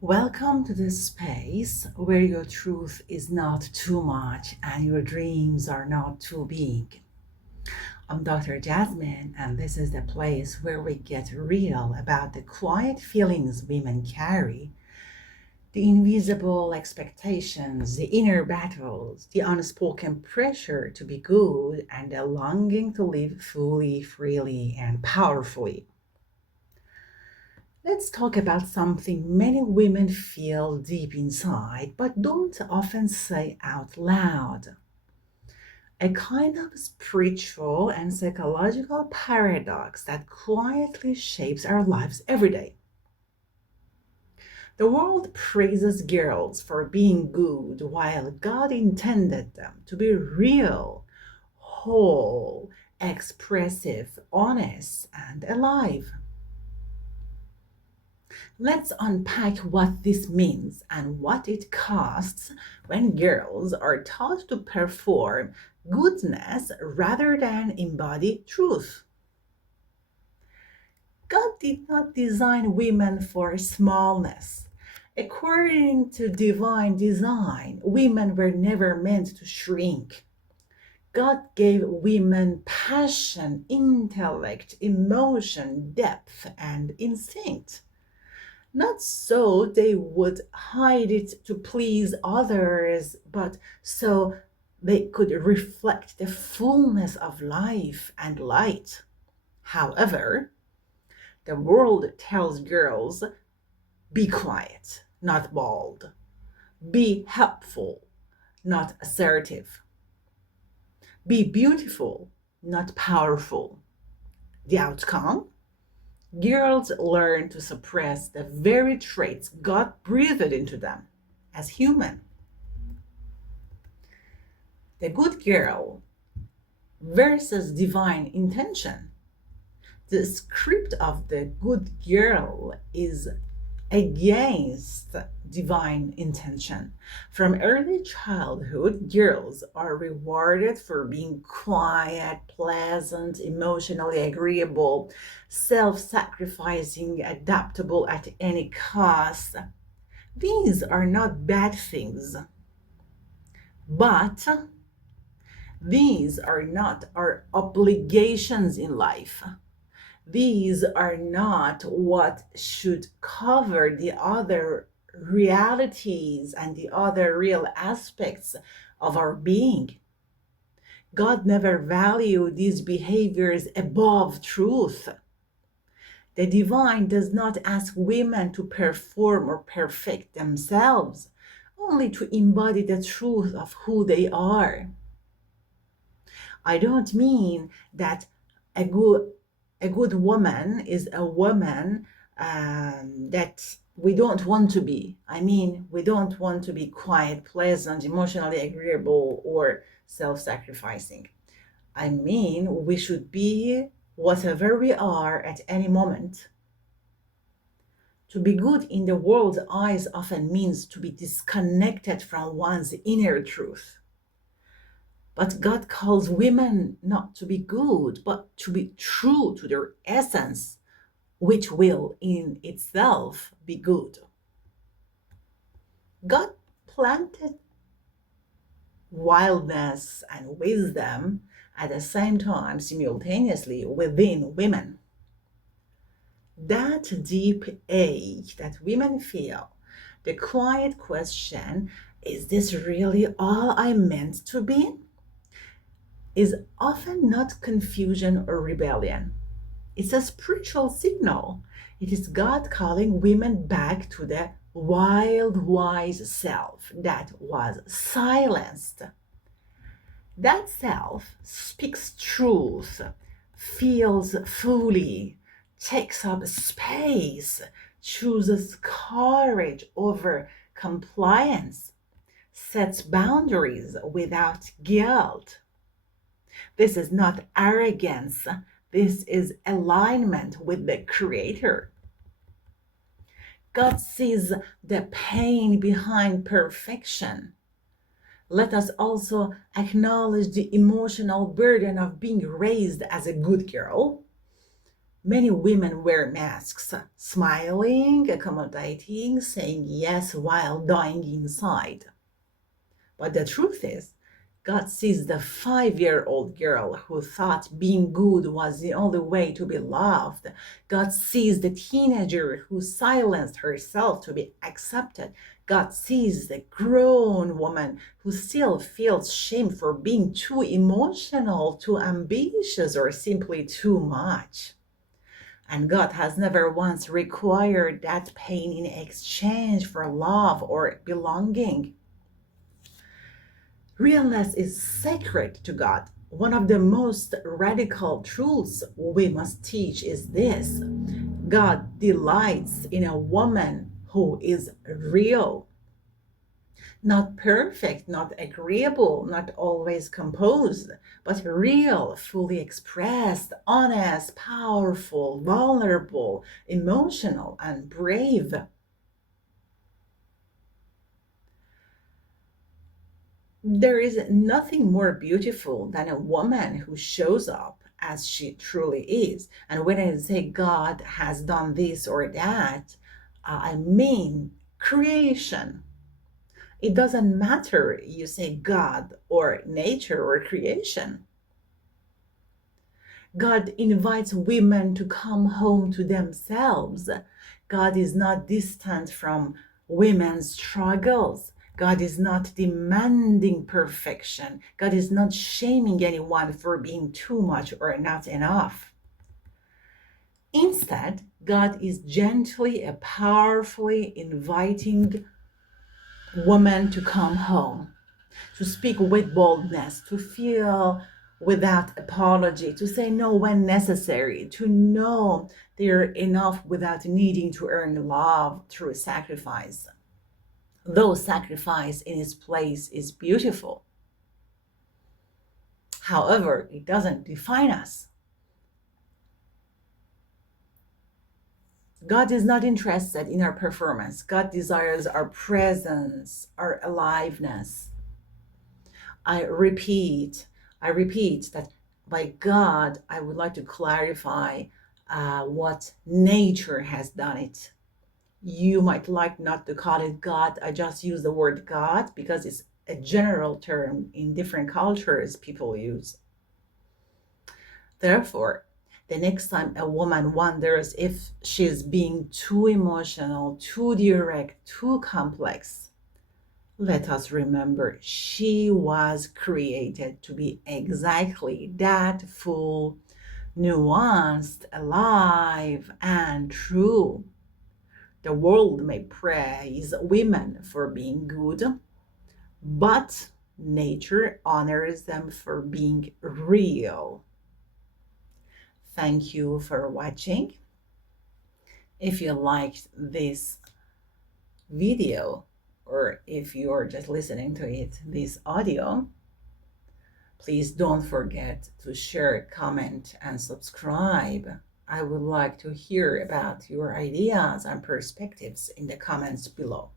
Welcome to this space where your truth is not too much and your dreams are not too big. I'm Dr. Jasmine, and this is the place where we get real about the quiet feelings women carry, the invisible expectations, the inner battles, the unspoken pressure to be good, and the longing to live fully, freely, and powerfully. Let's talk about something many women feel deep inside but don't often say out loud. A kind of spiritual and psychological paradox that quietly shapes our lives every day. The world praises girls for being good while God intended them to be real, whole, expressive, honest, and alive. Let's unpack what this means and what it costs when girls are taught to perform goodness rather than embody truth. God did not design women for smallness. According to divine design, women were never meant to shrink. God gave women passion, intellect, emotion, depth, and instinct. Not so they would hide it to please others, but so they could reflect the fullness of life and light. However, the world tells girls be quiet, not bold, be helpful, not assertive, be beautiful, not powerful. The outcome? Girls learn to suppress the very traits God breathed into them as human. The good girl versus divine intention. The script of the good girl is against divine intention. From early childhood, girls are rewarded for being quiet, pleasant, emotionally agreeable, self sacrificing, adaptable at any cost. These are not bad things, but these are not our obligations in life. These are not what should cover the other realities and the other real aspects of our being. God never valued these behaviors above truth. The divine does not ask women to perform or perfect themselves, only to embody the truth of who they are. I don't mean that a good a good woman is a woman that we don't want to be. I mean, we don't want to be quiet, pleasant, emotionally agreeable, or self-sacrificing. I mean, we should be whatever we are at any moment. To be good in the world's eyes often means to be disconnected from one's inner truth. But God calls women not to be good, but to be true to their essence, which will in itself be good. God planted wildness and wisdom at the same time, simultaneously, within women. That deep ache that women feel, the quiet question, is this really all I meant to be? Is often not confusion or rebellion. It's a spiritual signal. It is God calling women back to the wild, wise self that was silenced. That self speaks truth, feels fully, takes up space, chooses courage over compliance, sets boundaries without guilt. This is not arrogance. This is alignment with the Creator. God sees the pain behind perfection. Let us also acknowledge the emotional burden of being raised as a good girl, Many women wear masks, smiling, accommodating, saying yes while dying inside. But the truth is, God sees the 5-year-old girl who thought being good was the only way to be loved. God sees the teenager who silenced herself to be accepted. God sees the grown woman who still feels shame for being too emotional, too ambitious, or simply too much. And God has never once required that pain in exchange for love or belonging. Realness is sacred to God. One of the most radical truths we must teach is this: God delights in a woman who is real. Not perfect, not agreeable, not always composed, but real, fully expressed, honest, powerful, vulnerable, emotional, and brave. There is nothing more beautiful than a woman who shows up as she truly is. And when I say God has done this or that, I mean creation. It doesn't matter you say God or nature or creation. God invites women to come home to themselves. God is not distant from women's struggles. God is not demanding perfection. God is not shaming anyone for being too much or not enough. Instead, God is gently and powerfully inviting women to come home, to speak with boldness, to feel without apology, to say no when necessary, to know they're enough without needing to earn love through sacrifice. Though sacrifice in its place is beautiful, however, it doesn't define us. God is not interested in our performance. God desires our presence, our aliveness. I repeat that by God, I would like to clarify what nature has done it. You might like not to call it God. I just use the word God because it's a general term in different cultures people use. Therefore, the next time a woman wonders if she's being too emotional, too direct, too complex, let us remember she was created to be exactly that: full, nuanced, alive, and true. The world may praise women for being good, but nature honors them for being real. Thank you for watching. If you liked this video, or if you're just listening to it, this audio, please don't forget to share, comment, and subscribe. I would like to hear about your ideas and perspectives in the comments below.